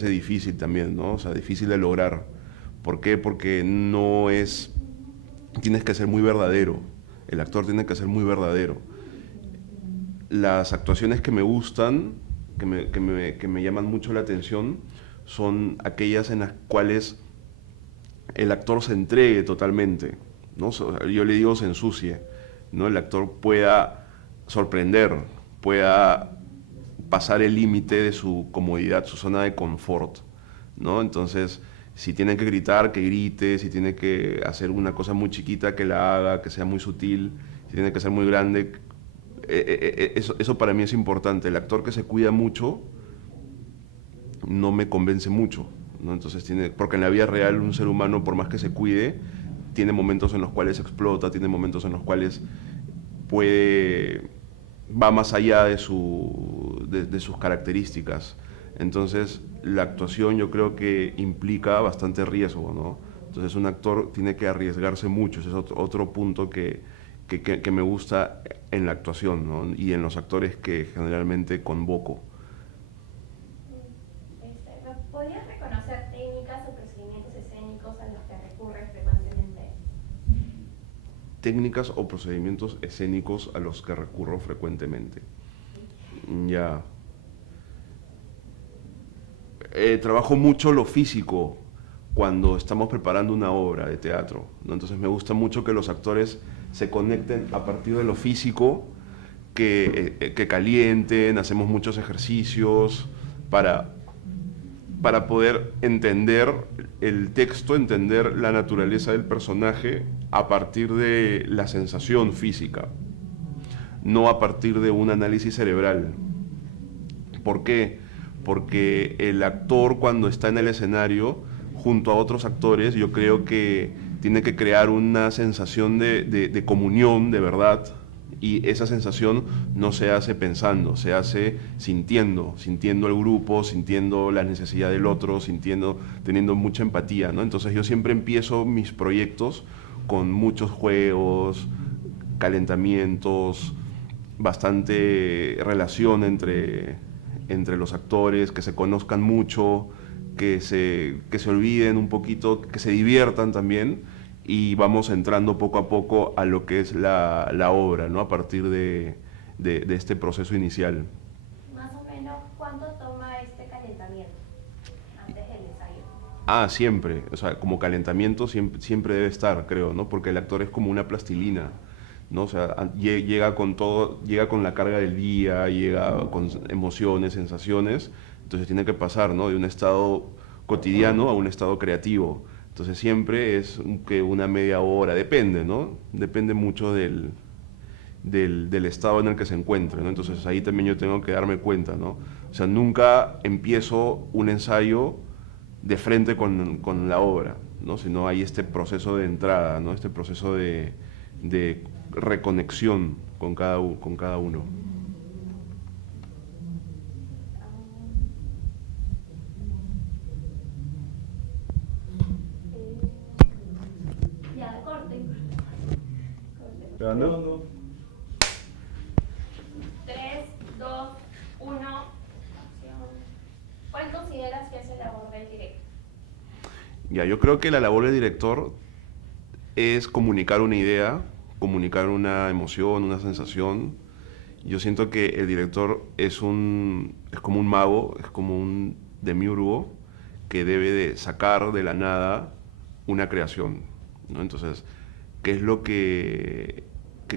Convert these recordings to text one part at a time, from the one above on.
Es difícil también, ¿no? O sea, difícil de lograr. ¿Por qué? Porque no es... Tienes que ser muy verdadero. El actor tiene que ser muy verdadero. Las actuaciones que me gustan, que me llaman mucho la atención, son aquellas en las cuales el actor se entregue totalmente, ¿no? Yo le digo se ensucie, ¿no? El actor pueda sorprender, pueda pasar el límite de su comodidad, su zona de confort, ¿no? Entonces, si tiene que gritar, que grite, si tiene que hacer una cosa muy chiquita, que la haga, que sea muy sutil, si tiene que ser muy grande, eso para mí es importante. El actor que se cuida mucho no me convence mucho, ¿no? Entonces porque en la vida real un ser humano, por más que se cuide, tiene momentos en los cuales explota, tiene momentos en los cuales puede, va más allá de sus características. Entonces, la actuación yo creo que implica bastante riesgo, ¿no? Entonces, un actor tiene que arriesgarse mucho, ese es otro punto que me gusta en la actuación, ¿no? Y en los actores que generalmente convoco. ¿Me podrías reconocer técnicas o procedimientos escénicos a los que recurres frecuentemente? Técnicas o procedimientos escénicos a los que recurro frecuentemente. Ya. Trabajo mucho lo físico cuando estamos preparando una obra de teatro, ¿no? Entonces me gusta mucho que los actores se conecten a partir de lo físico, que calienten, hacemos muchos ejercicios para, para poder entender el texto, entender la naturaleza del personaje a partir de la sensación física, no a partir de un análisis cerebral. ¿Por qué? Porque el actor cuando está en el escenario junto a otros actores, yo creo que tiene que crear una sensación de comunión, de verdad, y esa sensación no se hace pensando, se hace sintiendo el grupo, sintiendo la necesidad del otro, teniendo mucha empatía, ¿no? Entonces yo siempre empiezo mis proyectos con muchos juegos, calentamientos, bastante relación entre los actores, que se conozcan mucho, que se olviden un poquito, que se diviertan también y vamos entrando poco a poco a lo que es la obra, ¿no? A partir de este proceso inicial. Más o menos, ¿cuánto toma este calentamiento antes del ensayo? Ah, siempre, o sea, como calentamiento siempre debe estar, creo, ¿no? Porque el actor es como una plastilina, ¿no? O sea, llega con todo, llega con la carga del día, llega con emociones, sensaciones, entonces tiene que pasar, ¿no? De un estado cotidiano a un estado creativo. Entonces siempre es que una media hora, depende, ¿no? Depende mucho del estado en el que se encuentre, ¿no? Entonces ahí también yo tengo que darme cuenta, ¿no? O sea, nunca empiezo un ensayo de frente con la obra, ¿no? Sino hay este proceso de entrada, ¿no? Este proceso de reconexión con cada uno. Ya, corte. Grabando. No. 3, 2, 1. Acción. ¿Cuál consideras que es el labor del director? Ya, yo creo que la labor del director es comunicar una idea, comunicar una emoción, una sensación. Yo siento que el director es como un mago, es como un demiurgo que debe de sacar de la nada una creación, ¿no? Entonces, ¿qué es lo qué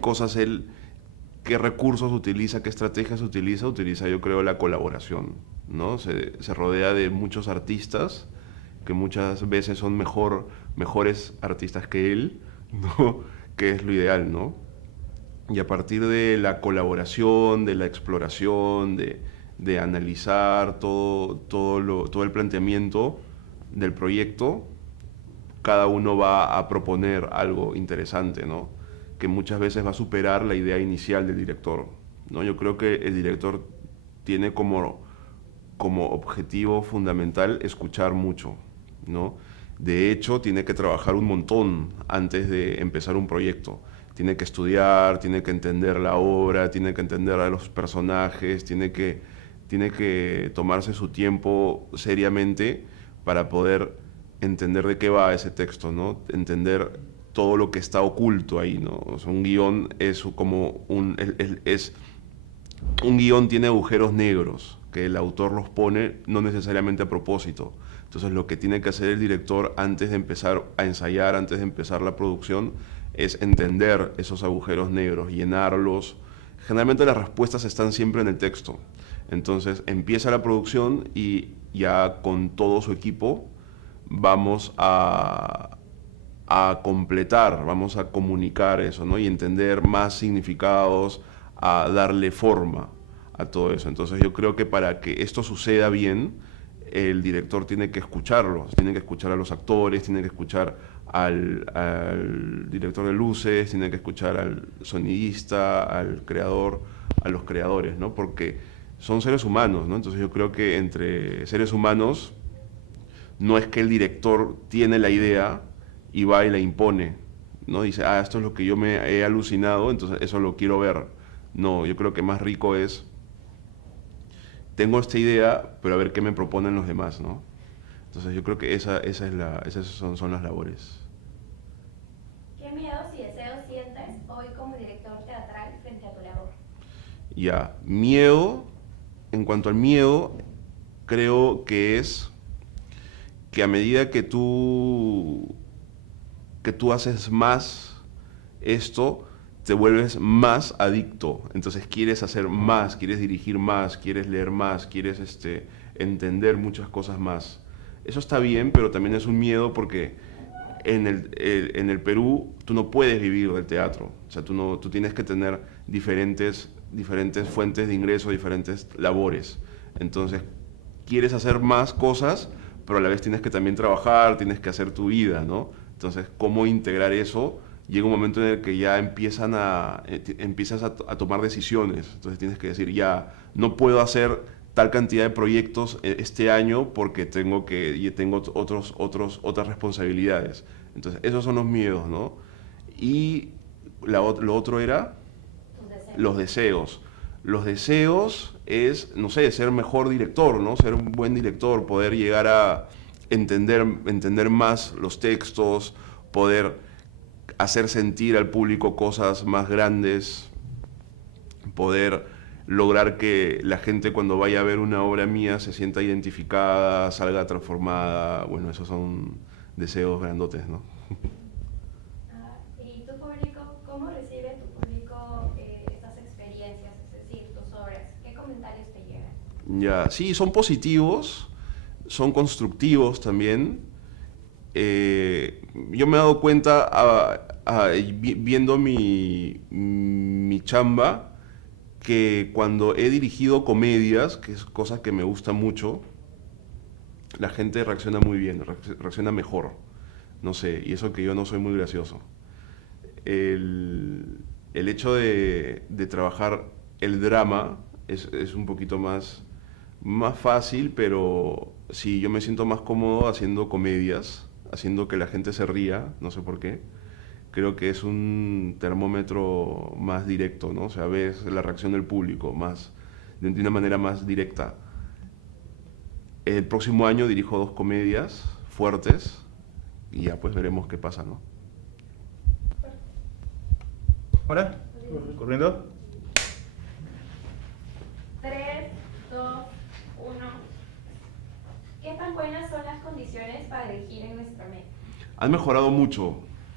cosas él, qué recursos utiliza, qué estrategias utiliza? Utiliza, yo creo, la colaboración, ¿no? Se rodea de muchos artistas que muchas veces son mejores artistas que él, ¿no? Que es lo ideal, ¿no? Y a partir de la colaboración, de la exploración, de analizar todo el planteamiento del proyecto, cada uno va a proponer algo interesante, ¿no? Que muchas veces va a superar la idea inicial del director, ¿no? Yo creo que el director tiene como objetivo fundamental escuchar mucho, ¿no? De hecho, tiene que trabajar un montón antes de empezar un proyecto. Tiene que estudiar, tiene que entender la obra, tiene que entender a los personajes, tiene que tomarse su tiempo seriamente para poder entender de qué va ese texto, ¿no? Entender todo lo que está oculto ahí, ¿no? O sea, un guión es como un guión tiene agujeros negros que el autor los pone no necesariamente a propósito. Entonces lo que tiene que hacer el director antes de empezar a ensayar, antes de empezar la producción, es entender esos agujeros negros, llenarlos. Generalmente las respuestas están siempre en el texto. Entonces empieza la producción y ya con todo su equipo vamos a completar, vamos a comunicar eso, ¿no? Y entender más significados, a darle forma a todo eso. Entonces yo creo que para que esto suceda bien, el director tiene que escucharlos, tiene que escuchar a los actores, tiene que escuchar al director de luces, tiene que escuchar al sonidista, al creador, a los creadores, ¿no? Porque son seres humanos, ¿no? Entonces yo creo que entre seres humanos no es que el director tiene la idea y va y la impone, ¿no? Dice, ah, esto es lo que yo me he alucinado, entonces eso lo quiero ver. No, yo creo que más rico es, tengo esta idea, pero a ver qué me proponen los demás, ¿no? Entonces yo creo que esas son las labores. ¿Qué miedos y deseos sientes hoy como director teatral frente a tu labor? Ya, miedo, en cuanto al miedo, creo que es que a medida que tú haces más esto, te vuelves más adicto. Entonces quieres hacer más, quieres dirigir más, quieres leer más, quieres entender muchas cosas más. Eso está bien, pero también es un miedo porque en el Perú tú no puedes vivir del teatro. O sea, tú tienes que tener diferentes fuentes de ingreso, diferentes labores. Entonces, quieres hacer más cosas, pero a la vez tienes que también trabajar, tienes que hacer tu vida, ¿no? Entonces, ¿cómo integrar eso? Llega un momento en el que ya empiezas a tomar decisiones. Entonces tienes que decir, ya, no puedo hacer tal cantidad de proyectos este año porque tengo otras responsabilidades. Entonces, esos son los miedos, ¿no? Y lo otro era los deseos. Los deseos es, no sé, ser mejor director, ¿no? Ser un buen director, poder llegar a entender más los textos, poder hacer sentir al público cosas más grandes, poder lograr que la gente cuando vaya a ver una obra mía se sienta identificada, salga transformada. Bueno, esos son deseos grandotes, ¿no? ¿Y tu público, cómo recibe tu público estas experiencias, es decir, tus obras? ¿Qué comentarios te llegan? Ya, sí, son positivos, son constructivos también. Yo me he dado cuenta viendo mi chamba que cuando he dirigido comedias, que es cosa que me gusta mucho, la gente reacciona muy bien, reacciona mejor. No sé, y eso que yo no soy muy gracioso. El hecho de trabajar el drama es un poquito más fácil, pero sí, yo me siento más cómodo haciendo comedias, haciendo que la gente se ría, no sé por qué. Creo que es un termómetro más directo, ¿no? O sea, ves la reacción del público de una manera más directa. El próximo año dirijo 2 comedias fuertes y ya pues veremos qué pasa, ¿no? ¿Ahora? ¿Corriendo? 3, 2, 1. ¿Qué tan buenas son las condiciones para dirigir en nuestra medio? Han mejorado mucho.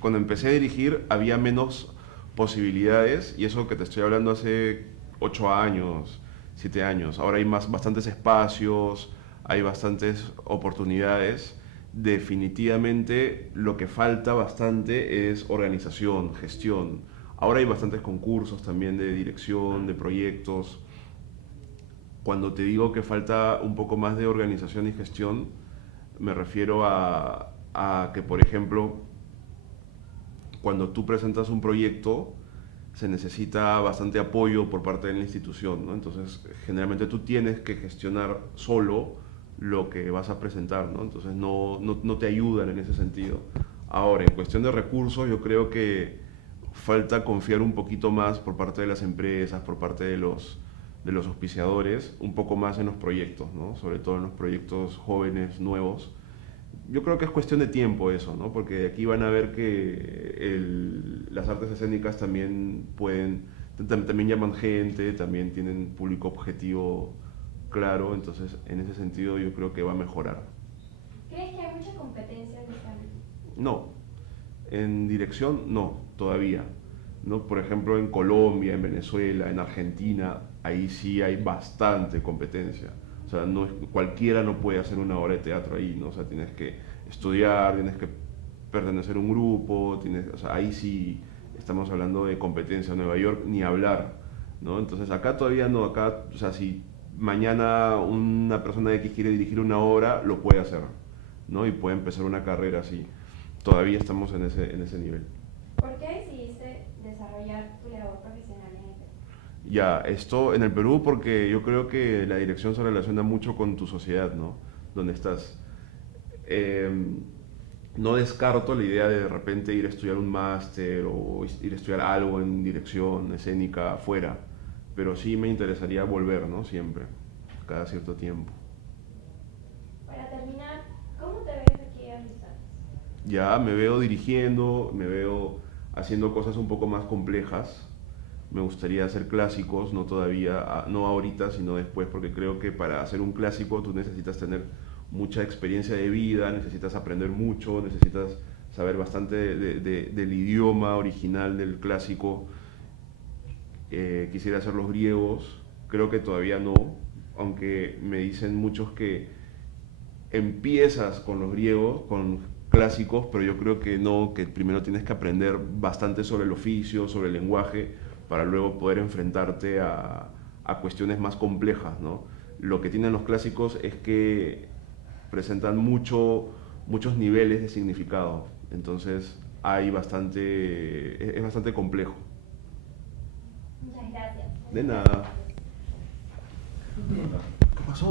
Cuando empecé a dirigir había menos posibilidades y eso que te estoy hablando hace 8 años, 7 años. Ahora hay bastantes espacios, hay bastantes oportunidades. Definitivamente lo que falta bastante es organización, gestión. Ahora hay bastantes concursos también de dirección, de proyectos. Cuando te digo que falta un poco más de organización y gestión, me refiero a que, por ejemplo, cuando tú presentas un proyecto, se necesita bastante apoyo por parte de la institución, ¿no? Entonces, generalmente tú tienes que gestionar solo lo que vas a presentar, ¿no? Entonces, no te ayudan en ese sentido. Ahora, en cuestión de recursos, yo creo que falta confiar un poquito más por parte de las empresas, por parte de de los auspiciadores, un poco más en los proyectos, ¿no? Sobre todo en los proyectos jóvenes, nuevos. Yo creo que es cuestión de tiempo eso, ¿no? Porque aquí van a ver que las artes escénicas también pueden, también llaman gente, también tienen público objetivo claro, entonces en ese sentido yo creo que va a mejorar. ¿Crees que hay mucha competencia en esta área? No, en dirección no, todavía. ¿No? Por ejemplo, en Colombia, en Venezuela, en Argentina, ahí sí hay bastante competencia. O sea, cualquiera no puede hacer una obra de teatro ahí, ¿no? O sea, tienes que estudiar, tienes que pertenecer a un grupo, o sea, ahí sí estamos hablando de competencia. En Nueva York ni hablar, ¿no? Entonces acá todavía no, acá, o sea, si mañana una persona X quiere dirigir una obra, lo puede hacer, ¿no? Y puede empezar una carrera así. Todavía estamos en ese nivel. ¿Por qué decidiste desarrollar tu labor profesional en el Perú? Ya, esto en el Perú porque yo creo que la dirección se relaciona mucho con tu sociedad, ¿no? Donde estás. No descarto la idea de repente ir a estudiar un máster o ir a estudiar algo en dirección escénica afuera, pero sí me interesaría volver, ¿no? Siempre, cada cierto tiempo. Para terminar, ¿cómo te ves aquí a 10 años? Ya me veo dirigiendo, me veo haciendo cosas un poco más complejas. Me gustaría hacer clásicos, no todavía, no ahorita, sino después, porque creo que para hacer un clásico tú necesitas tener mucha experiencia de vida, necesitas aprender mucho, necesitas saber bastante del idioma original del clásico. Quisiera hacer los griegos, creo que todavía no, aunque me dicen muchos que empiezas con los griegos, con clásicos, pero yo creo que no, que primero tienes que aprender bastante sobre el oficio, sobre el lenguaje, para luego poder enfrentarte a cuestiones más complejas, ¿no? Lo que tienen los clásicos es que presentan muchos niveles de significado, entonces es bastante complejo. Muchas gracias. De nada. ¿Qué pasó?